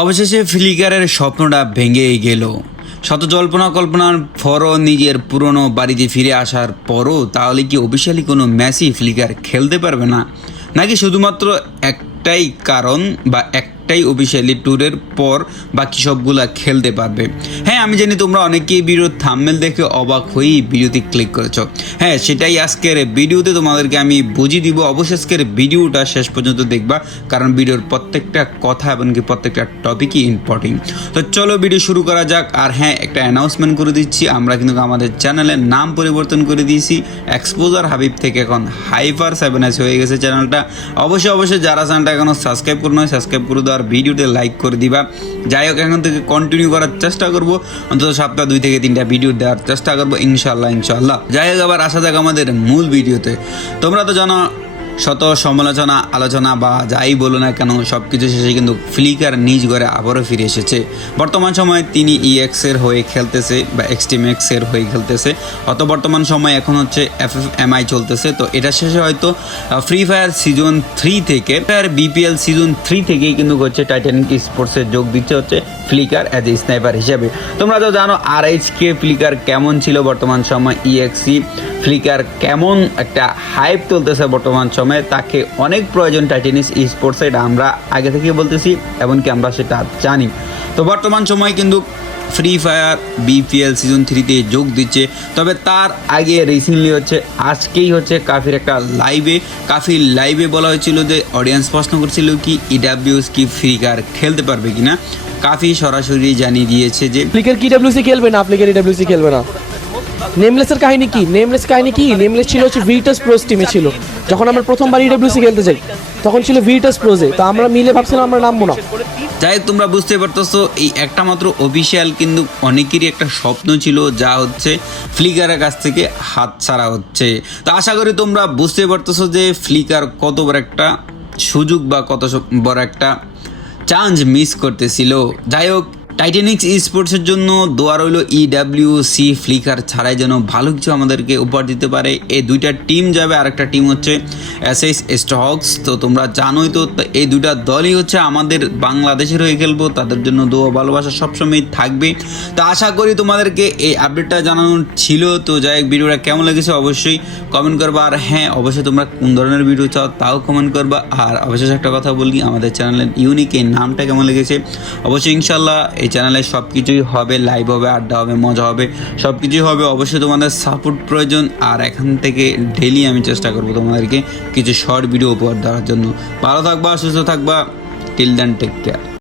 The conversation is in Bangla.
অবশেষে ফ্লিকারের স্বপ্নটা ভেঙেই গেল। শত জল্পনা কল্পনার পরও নিজের পুরনো বাড়িতে ফিরে আসার পরও তাহলে কি অফিসিয়ালি কোনো ম্যাচই ফ্লিকার খেলতে পারবে না, নাকি শুধুমাত্র একটাই কারণ বা একটাই অফিসিয়ালি ট্যুরের পর বাকি সবগুলা খেলতে পারবে? হ্যাঁ, আমি জানি তোমরা অনেকেই ভিডিওর থাম্বনেল দেখে অবাক হয়েই ভিডিওতে ক্লিক করেছো। হ্যাঁ, সেটাই আজকের ভিডিওতে তোমাদেরকে আমি বুঝিয়ে দিব। অবশ্যই আজকের ভিডিওটা শেষ পর্যন্ত দেখবা, কারণ ভিডিওর প্রত্যেকটা কথা এবং কি প্রত্যেকটা টপিকই ইম্পর্টেন্ট। তো চলো ভিডিও শুরু করা যাক। আর হ্যাঁ, একটা অ্যানাউন্সমেন্ট করে দিচ্ছি, আমরা কিন্তু আমাদের চ্যানেলের নাম পরিবর্তন করে দিয়েছি। এক্সপোজার হাবিব থেকে এখন হাইপার 7S হয়ে গেছে চ্যানেলটা। অবশ্যই যারা চ্যানেলটা এখনও সাবস্ক্রাইব করে নয়, সাবস্ক্রাইব করে দেওয়ার ভিডিওতে লাইক করে দিবা। যাই হোক, এখন থেকে কন্টিনিউ করার চেষ্টা করবো, অন্তত সপ্তাহ 2 থেকে 3টা ভিডিও দেওয়ার চেষ্টা করবো ইনশাল্লাহ। যাই হোক, আবার আসা যাক আমাদের মূল ভিডিওতে। তোমরা তো জানো, শত সমালোচনা আলোচনা বা যাই বলো না কেন, সব কিছু শেষে কিন্তু ফ্লিকার নিজ ঘরে আবারও ফিরে এসেছে। বর্তমান সময়ে তিনি EX-এর হয়ে খেলতেছে বা এক্সট্রিমএক্সের হয়ে খেলতেছে। বর্তমান সময় এখন হচ্ছে FFMI চলতেছে। তো এটা শেষে হয়তো ফ্রি ফায়ার সিজন 3 থেকে BPL সিজন 3 থেকেই কিন্তু হচ্ছে টাইটানিক স্পোর্টসে যোগ দিচ্ছে হচ্ছে ফ্লিকার অ্যাজ এ স্নাইপার হিসাবে। তোমরা তো জানো RH-K ফ্লিকার কেমন ছিল বর্তমান সময়, EXE ফ্লিকার কেমন একটা হাইপ চলতেছে বর্তমান সময়ে, তাকে অনেক প্রয়োজন টাইটানিক স্পোর্টসে, এটা আমরা আগে থেকে বলতেছি, এমনকি আমরা সেটা জানি। তো বর্তমান সময় কিন্তু ফ্রি ফায়ার BPL সিজন 3-তে যোগ দিচ্ছে। তবে তার আগে রিসেন্টলি হচ্ছে আজকেই হচ্ছে কাফির একটা লাইভে বলা হয়েছিল যে অডিয়েন্স প্রশ্ন করছিল কি EWS কি ফ্লিকার খেলতে পারবে কিনা। কাফি সরাসরি জানিয়ে দিয়েছে যে ফ্লিকার কি EWC খেলবে না, ফ্লিকার EWC খেলবে না। নেমলেসের কাহিনী কি? নেমলেস ছিল হচ্ছে ভিটাস প্রোস টিমে ছিল। যখন আমরা প্রথমবার EWC খেলতে যাই তখন ছিল ভিটাস প্রোজে, তো আমরা মিলে ভাবছিলাম আমরা নামবো না। যাই হোক, তোমরা বুঝতে পারতেছো এই একটা মাত্র অফিসিয়াল কিন্তু অনেকেরই একটা স্বপ্ন ছিল, যা হচ্ছে ফ্লিকারের কাছ থেকে হাত ছাড়া হচ্ছে। তো আশা করি তোমরা বুঝতে পারতেছো যে ফ্লিকার কত বড় একটা সুযোগ বা কত বড় একটা চান্স মিস করতেছিল। যাই হোক, টাইটানিক স্পোর্টসের জন্য দোয়া রইল EWC ফ্লিকার ছাড়াই যেন ভালো কিছু আমাদেরকে উপহার দিতে পারে। এই দুইটা টিম যাবে, আর একটা টিম হচ্ছে SS স্টকস। তো তোমরা জানোই তো, এই দুইটা দলই হচ্ছে আমাদের বাংলাদেশের হয়ে খেলবো, তাদের জন্য দোয়া ভালোবাসা সবসময় থাকবে। তো আশা করি তোমাদেরকে এই আপডেটটা জানানো ছিল। তো যাই হোক, ভিডিওটা কেমন লেগেছে অবশ্যই কমেন্ট করবা। আর হ্যাঁ, অবশ্যই তোমরা কোন ধরনের ভিডিও চাও তাও কমেন্ট করবা। আর অবশ্যই একটা কথা বলি, আমাদের চ্যানেলের ইউনিক এই নামটা কেমন লেগেছে অবশ্যই। ইনশাল্লাহ এই চ্যানেলে সব কিছুই হবে, লাইভ হবে, আড্ডা হবে, মজা হবে, সব কিছুই হবে। অবশ্যই তোমাদের সাপোর্ট প্রয়োজন। আর এখান থেকে ডেইলি আমি চেষ্টা করবো তোমাদেরকে কিছু শর্ট ভিডিও উপহার দেওয়ার জন্য। ভালো থাকবা, সুস্থ থাকবা। Till then, take care.